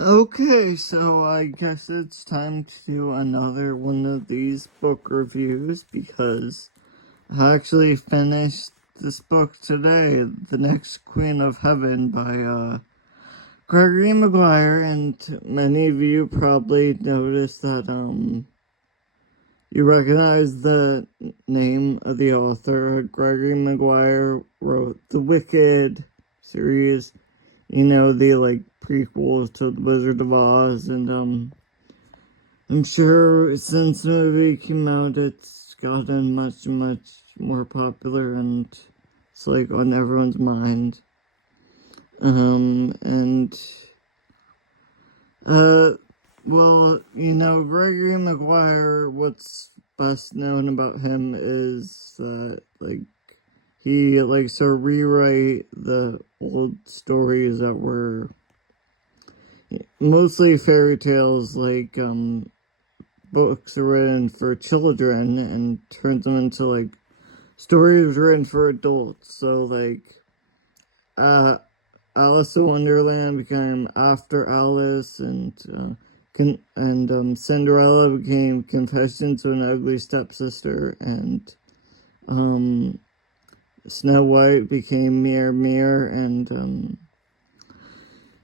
Okay, so I guess it's time to do another one of these book reviews because I actually finished this book today, The Next Queen of Heaven by Gregory Maguire, and many of you probably noticed that you recognize the name of the author. Gregory Maguire wrote the Wicked series, the prequels to The Wizard of Oz, and I'm sure since the movie came out, it's gotten much, much more popular, and it's on everyone's mind. And well, Gregory Maguire, what's best known about him is that, he likes to rewrite the old stories that were mostly fairy tales, books written for children, and turns them into, stories written for adults. So, Alice in Wonderland became After Alice, and Cinderella became Confessions of an Ugly Stepsister, and Snow White became Mirror Mirror, and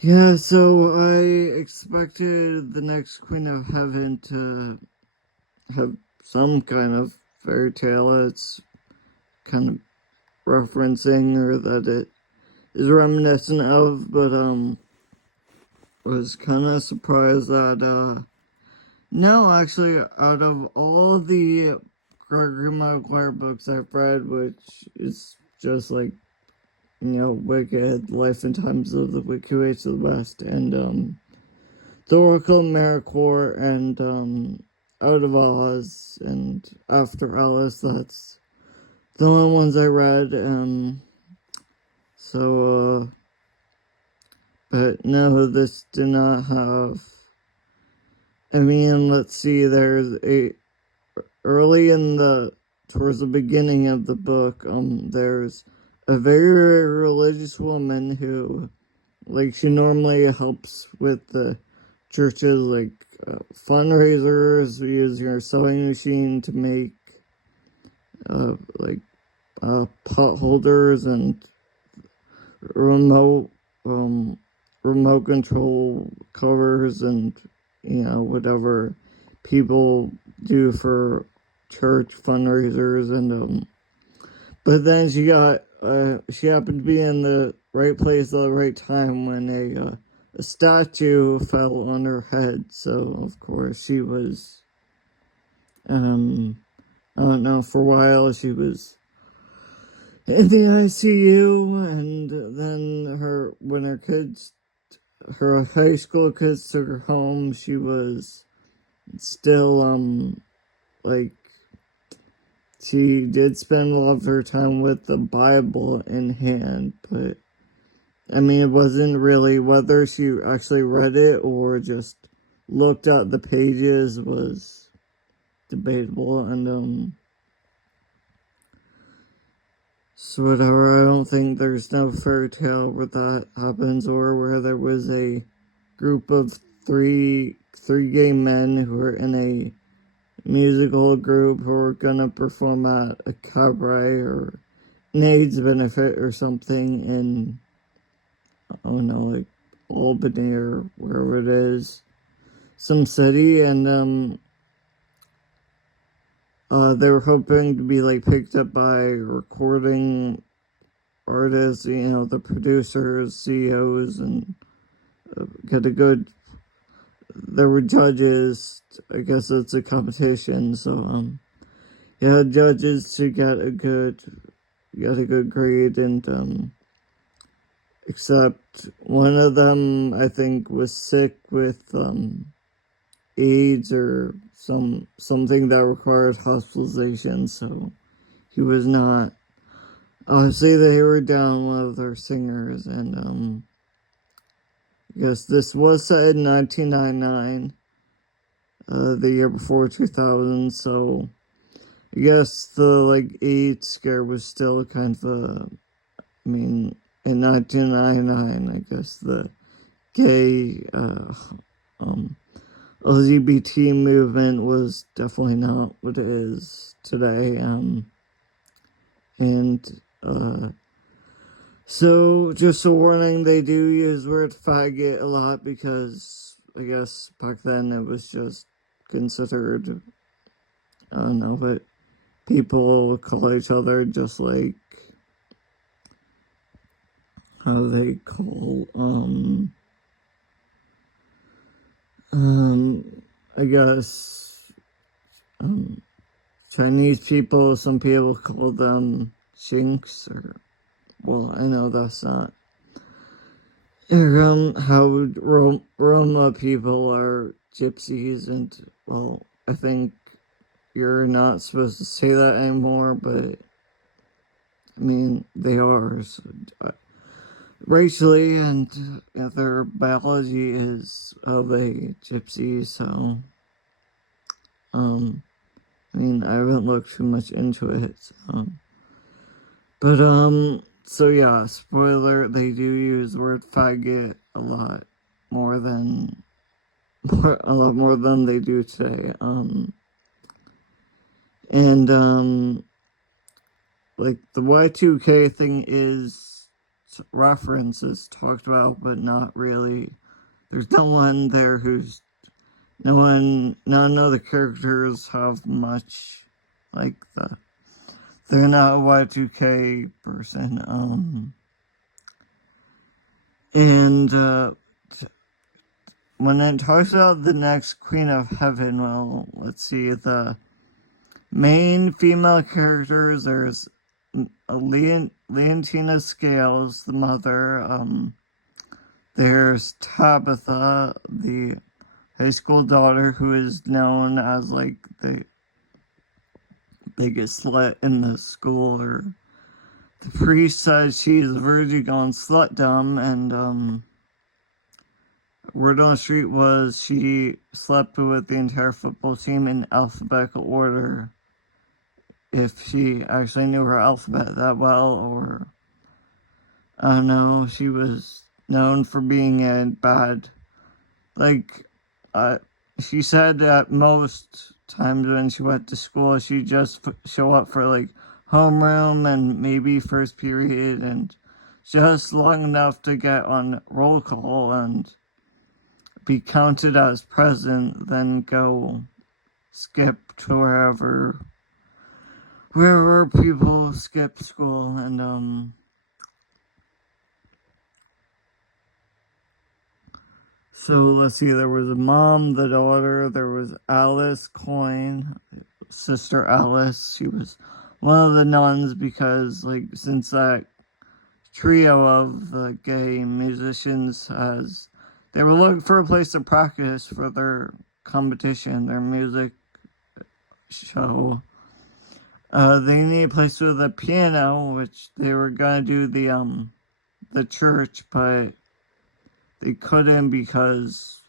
yeah, so I expected The Next Queen of Heaven to have some kind of fairy tale it's kind of referencing, or that it is reminiscent of, but was kind of surprised that no, actually, out of all the Gregory Maguire books I've read, which is just Wicked, Life and Times of the Wicked Witch of the West, and The Oracle of Maricourt, and Out of Oz, and After Alice, that's the only ones I read. But no, this did not have. I mean, let's see, towards the beginning of the book, there's a very, very religious woman who, she normally helps with the church's, fundraisers, using her sewing machine to make, pot holders and remote, remote control covers, and whatever people do for church fundraisers, and but then she happened to be in the right place at the right time when a statue fell on her head. So of course she was, I don't know, for a while she was in the ICU, and then when her high school kids took her home, she was still, she did spend a lot of her time with the Bible in hand, but I mean, it wasn't really whether she actually read it or just looked at the pages was debatable, and so whatever. I don't think there's no fairy tale where that happens, or where there was a group of three gay men who were in a musical group who were gonna perform at a cabaret or an AIDS benefit or something in, I don't know, Albany or wherever it is, some city, and they were hoping to be picked up by recording artists, the producers, CEOs, and get a good. There were judges. I guess it's a competition, so yeah, judges to get a good grade, and except one of them, I think, was sick with AIDS or something that required hospitalization, so he was not. Obviously, they were down one of their singers, and I guess this was set in 1999, the year before 2000, so I guess the AIDS scare was still kind of I mean, in 1999, I guess the gay, LGBT movement was definitely not what it is today. So just a warning, they do use the word faggot a lot because I guess back then it was just considered, I don't know, but people call each other just like how they call, I guess, Chinese people, some people call them chinks, or, well, I know that's not. How Roma people are gypsies, and, well, I think you're not supposed to say that anymore, but, I mean, they are, so, racially, and their biology is of a gypsy, so, I mean, I haven't looked too much into it, so yeah, spoiler, they do use the word faggot a lot more than they do today, like, the Y2K thing is references talked about, but not really. There's no one there who's, none of the characters have much, like, they're not a Y2K person, when it talks about the next Queen of Heaven, well, let's see, the main female characters, there's Leontina Scales, the mother, there's Tabitha, the high school daughter, who is known as, like, the biggest slut in the school, or the priest says she's verging on slutdom, and, word on the street was she slept with the entire football team in alphabetical order. If she actually knew her alphabet that well, or, I don't know, she was known for being a bad, like, she said that most times when she went to school, she'd just show up for, like, homeroom and maybe first period, and just long enough to get on roll call and be counted as present, then go skip to wherever people skip school, and, so let's see, there was a mom, the daughter, there was Alice Coyne, Sister Alice. She was one of the nuns because, like, since that trio of the gay musicians they were looking for a place to practice for their competition, their music show. They needed a place with a piano, which they were gonna do the church, but they couldn't because,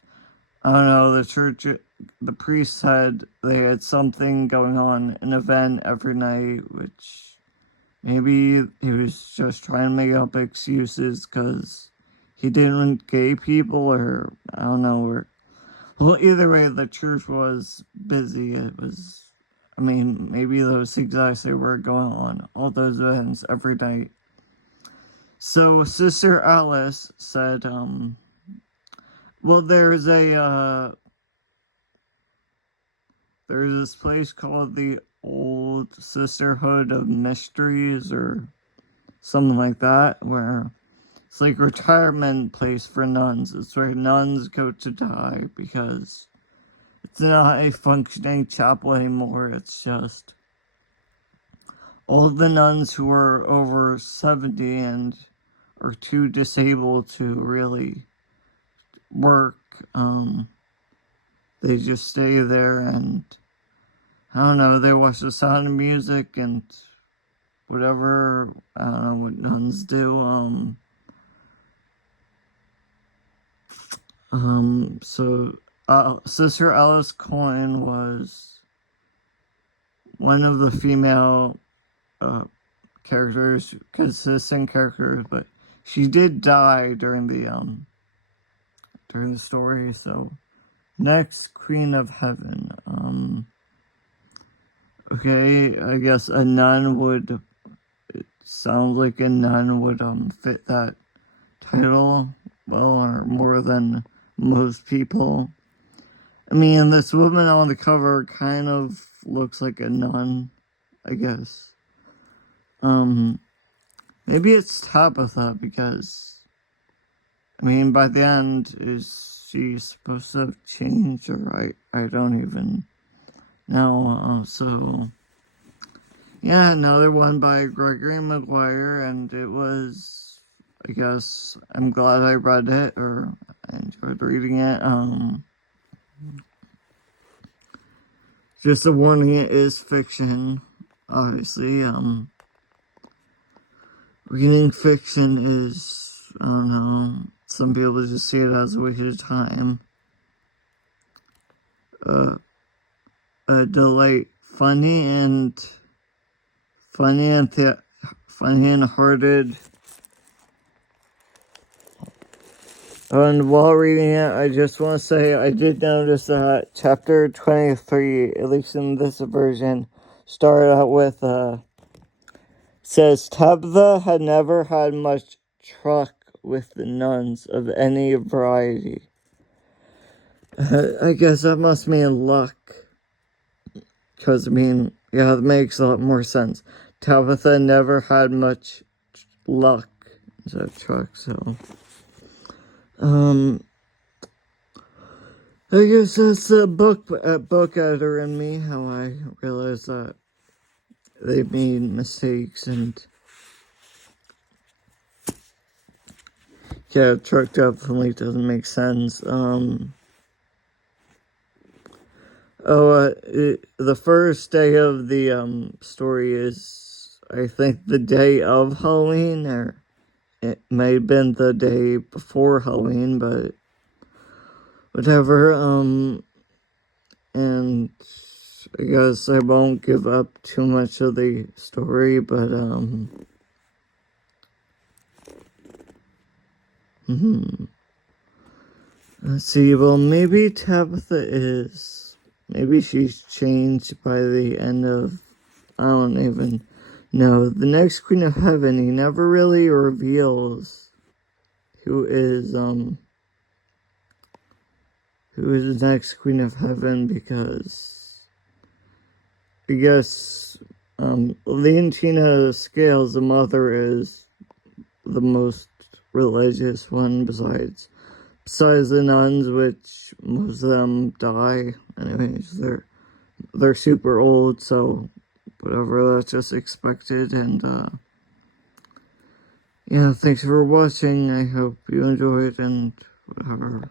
I don't know, the priest said they had something going on, an event every night, which maybe he was just trying to make up excuses because he didn't want gay people, or I don't know, well, either way, the church was busy. It was, I mean, maybe those things actually were going on, all those events every night. So Sister Alice said, well, there's this place called the Old Sisterhood of Mysteries, or something like that, where it's like a retirement place for nuns. It's where nuns go to die because it's not a functioning chapel anymore. It's just all the nuns who are over 70 and are too disabled to really work. They just stay there, and I don't know, they watch The Sound of Music and whatever, I don't know what nuns do. So Sister Alice Coyne was one of the female consistent characters, but she did die during the during the story. So, next Queen of Heaven. Okay, I guess a nun would, it sounds like a nun would, fit that title well, or more than most people. I mean, this woman on the cover kind of looks like a nun, I guess. Maybe it's Tabitha, because, I mean, by the end, is she supposed to have changed, or I don't even know. So, yeah, another one by Gregory Maguire, and it was, I guess, I'm glad I read it, or I enjoyed reading it. Just a warning, it is fiction, obviously. Reading fiction is, I don't know, some people just see it as a waste of time. A delight, funny and hearted. And while reading it, I just want to say I did notice that chapter 23, at least in this version, started out with, says, Tabitha had never had much truck with the nuns of any variety. I guess that must mean luck. Because, I mean, yeah, that makes a lot more sense. Tabitha never had much luck as a truck, so. I guess that's a book editor in me, how I realized that they made mistakes, and yeah, truck definitely doesn't make sense. The first day of the story is, I think, the day of Halloween, or it may have been the day before Halloween, but whatever. And I guess I won't give up too much of the story, but let's see. Well, maybe Tabitha is. Maybe she's changed by the end of. I don't even know. The next Queen of Heaven, he never really reveals who is the next Queen of Heaven, because I guess Leontina Scales, the mother, is the most religious one besides the nuns, which most of them die. Anyways, they're super old, so whatever, that's just expected. And yeah, thanks for watching. I hope you enjoyed, and whatever.